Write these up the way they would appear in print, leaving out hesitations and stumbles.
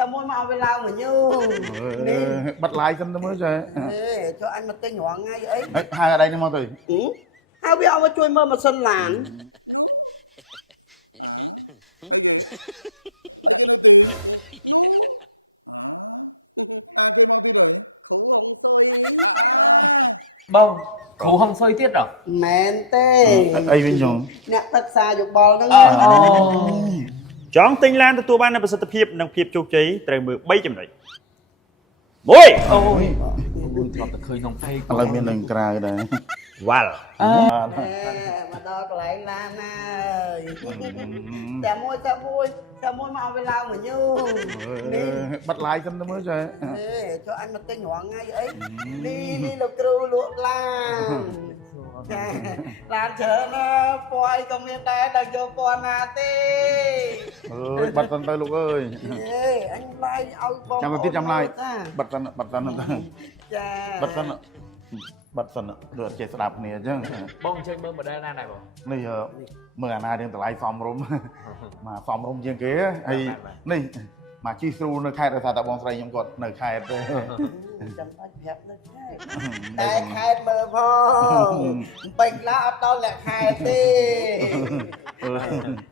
cho môi màu về lao mà như đi bật lại chân nó mới rồi cho anh mà tên nhỏ ngay ấy hai ở đây nhưng mà từ hai biết ông mà chui mơ mà sân làn nú ấy kì ấy kia nơi tiền nú kia mau tiền rồi khủ hồng xôi bông khủ hồng xôi tiết rồi mẹn tê ấy bên dùng nè tất xa dục bò đó chọn tinh lan từ tua ban là sự tập hiệp nông hiệp chụp cháy từ bữa bay chậm đấy ôi ôi thọt từ khơi nông phê lần bên lần cài đây wow nè mà đo lại lan ơi chà môi màu về lao mà như đi bật lại chân nó mới rồi cho anh một tên nhỏ ngay ấy đi lục kêu lụa lan chờ nó poi công viên đây đang cho con à tê bật chân tay lục ơi anh like ao bông chăm tiếp chăm like bật chân chà bật chân được chạy đạp nè chứ bông chơi mơ mà đây ra này bông này mưa anh đi lại phòng rung mà phòng rung trên kế này mà chi su nơi khai tại bóng say nhưng còn nơi khai đây chăm bách đẹp nơi khai tại khai mơ phong bình lá đó là khai tê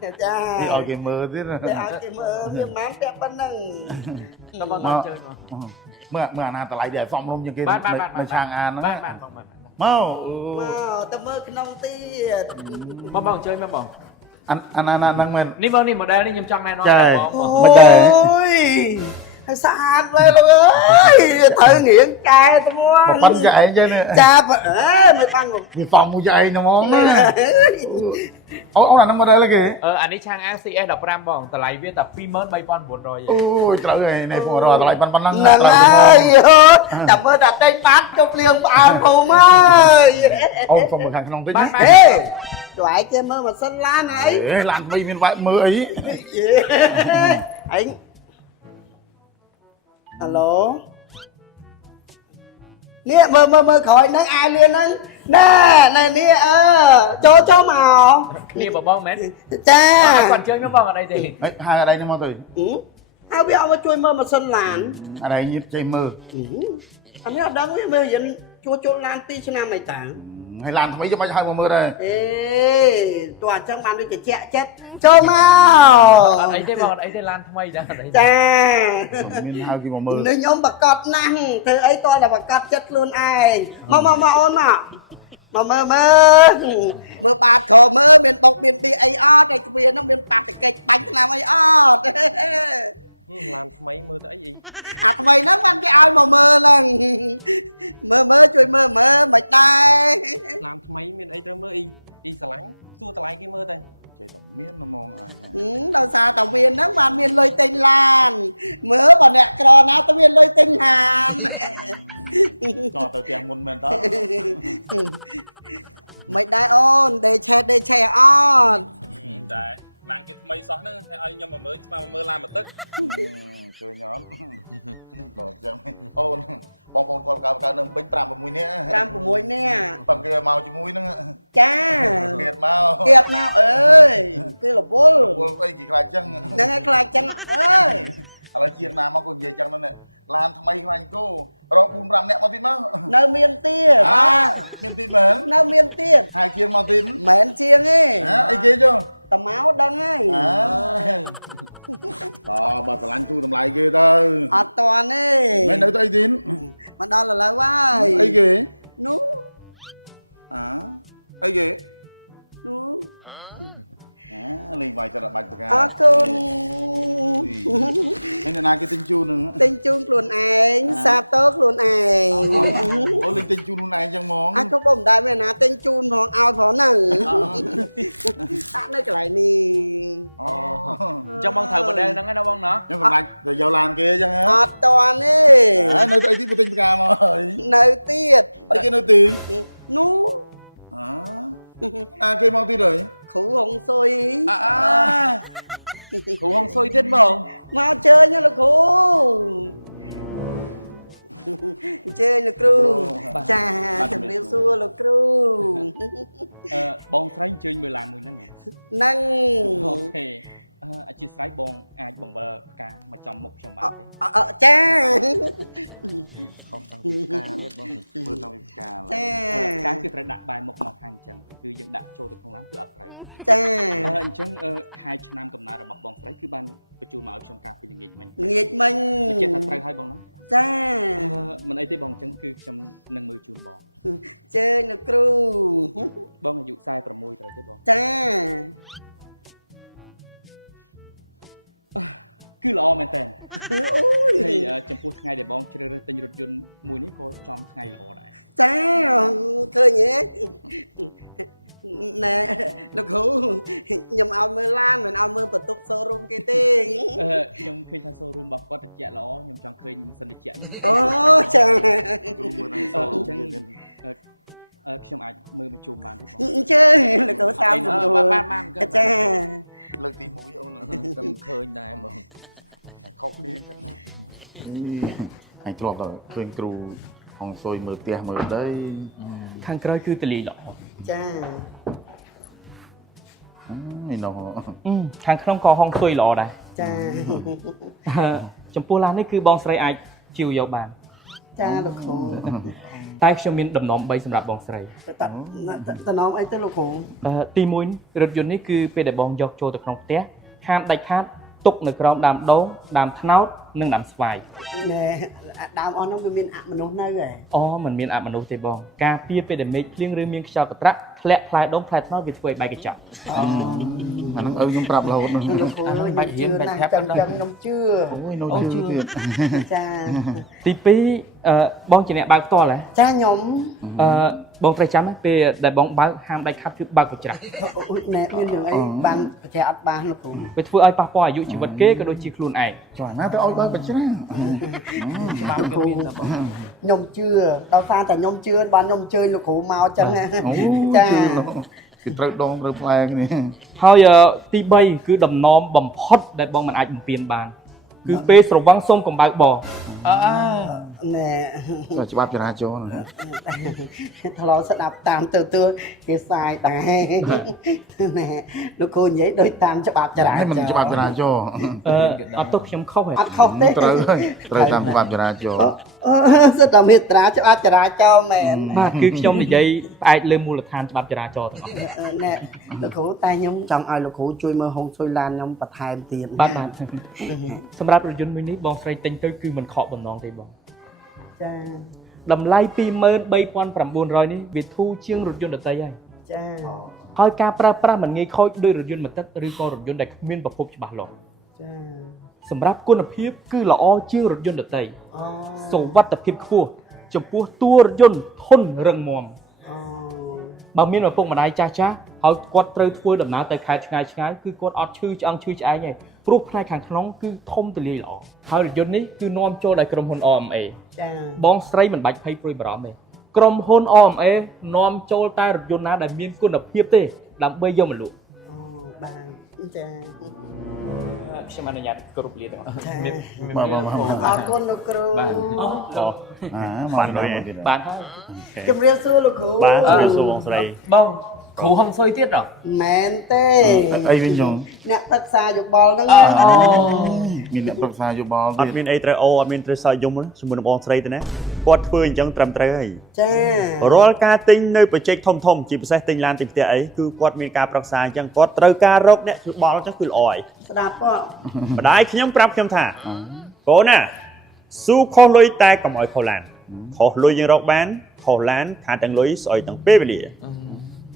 chà ở cái mơ thế để ở cái mơ miếng mắm đẹp bắn nâng nó bao đang chơi mà mưa anh tại lại để phòng rung trên kế bạn sang an bạn mau ta mơ cái nông tiệt mà bông chơi mà bông anh đang men ní bông ní một đây ní nhầm trăng này nó trời ôi xa về luôn ơi thử nghiệm cay tôi muốn bắn chạy chứ nè cha mày tăng một phòng chạy nó ngon đấy ông là nó ở đây là kì anh ấy trang ác sĩ đọc ram bông tờ lại viết tập phim mới bay con buồn rồi ôi trời ơi này vừa rồi lại bắn nâng ơi chẳng mơ đặt tay bát trong liêng bao phù ơi ông không một thằng không tích ê loại kia mơ mà sân lá này làm vì miền vãi mơ ấy anh alo nè mơ khỏi nắng ai liền nắng nè này nè cho màu nè bảo bông mến cha còn chơi với bông ở đây thì hai ở đây nhưng mà từ hai biết ông mà chui mơ mà sân làn ở đây như chơi mơ anh biết đang với mơ vẫn chua lan ti cho nam này tảng hay làm mấy cho bao hai mơ đây ê toàn trong bàn đi cái chẹ chết cho màu ở đây thế bông ở đây thế lan thay ra ở đây cha mơ nếu nhóm bà cọt năng thứ ấy tôi là bà cọt chất luôn ai mà ôn mà mơ bạt khổ mơ miền bọc miền bì ấy ót này quyền nó miền bạt thì cây bánh làm ấy ót làm mấy mơ tới gì mày nó ăn cái ai mà mơ là mơ chui mơ mày đây làm mấy miền ấy tới mơ y xà lánh xua lại cái mơ đây chơi tổng miết nó mong ai đâu xa tổng viên nó mà miền lôi tinh lan mơ bà nè cò nào tao miền lôi tinh hàn cho tao tiền một mình đó mày đây ôn để che on đấy làm cái mây xóa nó ai nhưng mà mới làm một tức cười nhóm đổi cho ôn bong con cao nâng bánh tram vào mũi nè tram vào mũi nè bằng kia màu cho mũi nó cha kiệt mau ơi cái là bố cái gì lại chân nè cái chân ơi là chuyện nào mà còn về chân nó nè làm thay mấy anh cô rồi bùn rằm nè mà tin má nơi miền tiền miền tin mến nơi miền tiền hai chiên mà tin mến chiêng ấy ấy kia chưa tầm áo đăng ấy bà phải lăn tầm lại kia thôi toàn ấy mấy nơi tôi tin mà đó là lời vai ấy kì nú ấy kì nú liền vài cho đợt bạch bạc con anh là cái tinh chu nữa tinh chuông luôn anh xa tốt luôn anh có lên tinh chu luôn này chẳng món anh có bông đại về nà tinh chuông hoặc ao phó nằng ta nơi cái này nì trong bông thờ bên đây nó ngay đâu bông nó nhưng còn lại rồi vào làm kia chẳng hả toàn ấy nơi tôi tí của tinh ca mà nơi tiệt ấy cái nơi tiền nú cái mau tí rồi khủ hồng xôi khủ hồng xôi tiết bông mau chơi như là khủ chơi là cru chà thằng liêu xua là cru bông thấy chơi 15 người nè năng អាជីស្រ័យបងអាចបង្វិលផ្កាមកចំមុខខ្ញុំបានទេ ចា ខុសតាំងពីការទៀតបង មើលតាមវិការ ចា ផ្កាគឺត្រូវដាក់បែរមុខមកខាងអញ្ចឹងគឺយើងដាក់ចូលទៅក្នុងឡានគឺអត់ត្រូវ ចា អញ្ចឹងខែឆ្នាំកំណើតរបស់បងស្រីគឺបានបញ្ជូនមកឲ្យខ្ញុំការពីល្ងាចមិញ ងាកមិញ ចិត្តថាត្រូវឲ្យបងណា ចា មិនអីទេបងអញ្ចឹងគឺខ្ញុំនឹងមើលជូនបង ជើញលោកគ្រូ បងអាយុ46ត្រូវទេបង ចា គឺល្អមែនតើ អូយ ហើយចំពោះថ្ងៃដែលបងជ្រើសរើសទិញរថយន្តមួយនេះក៏ចំថ្ងៃល្អដែរ ចាឃើញទេណែលោកគ្រូខ្ញុំឲ្យមើលឡានមិនឲ្យមើលបន្ទប់ showroom គេទេ ខ្ញុំឃើញថា showroom របស់គាត់ត្រជាក់ល្អខ្ញុំចង់ឃើញម៉ាស៊ីនត្រជាក់នេះ អូចា គ្រូមើលឲ្យស អញ្ចឹងខ្ញុំអាចមើលមកជុំបានទេបង អញ្ជើញលោកគ្រូតាមសំដួល បាន ចា លើកទី1អូន តែមិនឃើញដែរបង ខុសគ្នាអញ្ចឹងហើយធ្លាប់តែឃើញគ្រូហងស៊ុយមើលផ្ទះមើលដី ខាងក្រោយគឺទលីល្អ ចា នេះនោះ ខាងក្នុងក៏ហុងស៊ុយល្អដែរ ចា ចំពោះឡាននេះគឺបងស្រីអាចជីវយកបាន ចាលោកគ្រូ តែខ្ញុំមានដំណំ3សម្រាប់បងស្រី តំណងអីទៅលោកគ្រូ ទី1រថយន្តនេះគឺពេលដែលបងយកចូលទៅក្នុងផ្ទះហាមដាច់ខាតទុកនៅក្រោមដើមដូងដើមត្នោតនិងដើមស្វាយ ណែដើមអស់នោះវាមានអមនុស្សនៅហ៎ អូមិនមានអមនុស្សទេបងការពារពេលដែលមេឃភ្លៀងឬមានខ្យល់កន្ត្រាក់ធ្លាក់ផ្លែដូងផ្លែត្នោតវាធ្វើឲ្យបែកកញ្ចក់ អានឹងឲ្យខ្ញុំប្រាប់រហូតនោះ លោកគ្រូខ្ញុំជឿណាស់ចឹងខ្ញុំជឿ អូជឿទៀត ចា ទី2បងជាអ្នកបើកផ្ទាល់ហ៎ ចាខ្ញុំ បងត្រូវចាំពេលដែលបងបើកហាមដាច់ខាតគឺបើកកញ្ច្រាក់ ណែមានរឿងអីបានប្រជែអត់បានលោកគ្រូ វាធ្វើឲ្យប៉ះពាល់អាយុជីវិតគេក៏ដូចជាខ្លួនឯង ចាណាទៅឲ្យបើបច្ច្រាំង ច្បាប់គេមានតែបង ខ្ញុំជឿដល់សារតែខ្ញុំជឿបានខ្ញុំអញ្ជើញលោកគ្រូមកចឹងចា គឺត្រូវដងត្រូវផ្លែគ្នា ហើយទី3គឺដំណំបំផុតដែលបងមិនអាចបំពេញបានគឺពេលស្រវឹងសុំកំបៅប ណែ ទៅច្បាប់ចរាចរណ៍ ធ្លោស្ដាប់តាមទៅគេសាយដែរណែលោកគ្រូនិយាយដូចតាមច្បាប់ចរាចរណ៍ មិនច្បាប់ចរាចរណ៍ អត់ទៅខ្ញុំខុសហ៎ អត់ខុសទេ ត្រូវតាមច្បាប់ចរាចរណ៍ សិតតែមេត្រាច្បាប់ចរាចរណ៍មែន បាទគឺខ្ញុំនិយាយផ្អែកលើមូលដ្ឋានច្បាប់ចរាចរណ៍ទាំងអស់ ណែលោកគ្រូតែខ្ញុំចង់ឲ្យលោកគ្រូជួយមើលហុងស៊ុយឡានខ្ញុំបន្ថែមទៀត បាទសម្រាប់រថយន្តមួយនេះបងស្រីទិញទៅគឺមិនខកបំណងទេបង ចា តម្លៃ 23,900 នេះវាធូរជាងរថយន្តដទៃហើយ ចា ហើយការប្រើប្រាស់មិនងាយខូចដោយរថយន្តម៉ាទឹកឬក៏រថយន្តដែលគ្មានប្រភពច្បាស់លាស់ ចា សម្រាប់គុណភាពគឺល្អជាងរថយន្តដទៃ អូ សុវត្ថិភាពខ្ពស់ចំពោះតួរថយន្តធន់រឹងមាំ អូ បើមានឪពុកម្ដាយចាស់ហើយគាត់ត្រូវធ្វើដំណើរទៅខេត្តឆ្ងាយគឺគាត់អត់ឈឺឆ្អឹងឈឺឆ្អែងទេព្រោះផ្នែកខាងក្នុងគឺធំទូលាយល្អហើយរថយន្តនេះគឺនាំចូលដោយក្រុមហ៊ុន OMA ចា បងស្រីមិនបាច់ភ័យព្រួយបារម្ភទេក្រុមហ៊ុន OMA នាំចូលតែរថយន្តណាដែលមានគុណភាពទេដើម្បីយកមកលក់ អូបានចា ខ្ញុំអនុញ្ញាតគ្រប់លាទាំងអស់ អរគុណលោកគ្រូ បាទ បានហើយ បាទហើយ ជម្រាបសួរលោកគ្រូ បាទជំរាបសួរបងស្រី បងគ្រូហុងស៊ុយទៀតហ៎ មែនទេ អីវិញខ្ញុំ អ្នកប្រឹក្សាយោបល់ហ្នឹង មានអ្នកប្រឹក្សាយោបល់ អត់មានអីត្រូវអត់មានត្រូវសើចយំជាមួយនឹងបងស្រីទេណាគាត់ធ្វើអញ្ចឹងត្រឹមត្រូវហើយ ចា រាល់ការទិញនៅបច្ចេកធំជាពិសេសទិញឡានទិញផ្ទះអីគឺគាត់មានការប្រឹក្សាអញ្ចឹងគាត់ត្រូវការរកអ្នកយោបល់អញ្ចឹងគឺល្អហើយ ស្ដាប់ប៉ុ ម្ដាយខ្ញុំប្រាប់ខ្ញុំថាកូនណាស៊ូខុសលុយតែកុំឲ្យខុសឡានខុសលុយយើងរកបានខុសឡានខាតទាំងលុយស្អុយទាំងពេលវេលា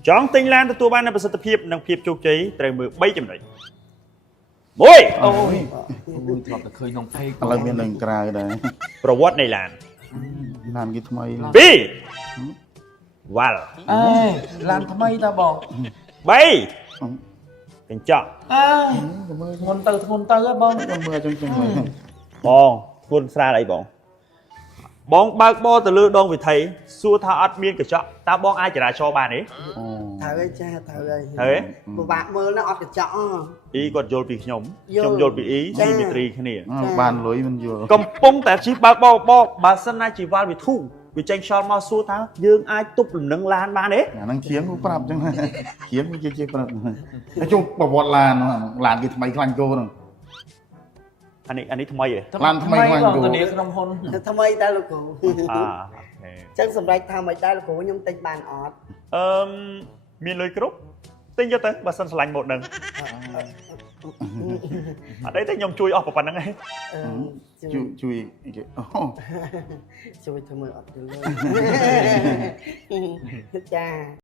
ចង់ទិញឡានទទួលបាននូវប្រសិទ្ធភាពនិងភាពជោគជ័យត្រូវមើល3ចំណុច 1 អូយធ្លាប់តែឃើញក្នុងពេក ឥឡូវមាននឹងក្រៅដែរ ប្រវត្តិនៃឡាន ឡានគេថ្មី 2 វ៉ាល់ អេឡានថ្មីតាបង 3 កញ្ចក់ អេធ្ងន់ទៅហ៎បង មើលចឹង បងធ្ងន់ស្រាលអីបងបើកបរទៅលើដងវិថីសួរថាអត់មានកញ្ចក់តើបងអាចចរាចរបានទេ ត្រូវហើយចាត្រូវហើយ ហើយ ពិបាកមើលណាអត់កញ្ចក់ អ៊ីគាត់យល់ពីខ្ញុំ យល់ ខ្ញុំយល់ពីអ៊ី ចា គ្នា ចា បានលុយមិនយល់ កំពុងតែជិះបើកបរបើសិនណាជីវ៉ាល់វាធូរ វាចេញខ្យល់មកសួរថាយើងអាចទប់លំនឹងឡានបានទេ អាហ្នឹងជាងប្រាប់ចឹងជាងជាប្រាប់ជុំប្រវត្តិឡានគេថ្មីខ្លាញ់គោហ្នឹង អានេះថ្មីហ៎ ថ្មីបងធានាក្រុមហ៊ុន ថ្មីតែលោកគ្រូ អា ចឹងសម្រាប់ថាមិនដែរលោកគ្រូខ្ញុំទិញបានអត់ មានលុយគ្រប់ទិញយកទៅបើសិនឆ្លាញ់ម៉ូតហ្នឹងអត់ទេខ្ញុំជួយអស់ប៉ុណ្្នឹងឯង ជួយ ជួយគេ ជួយធ្វើមើលអត់ទៅលើចា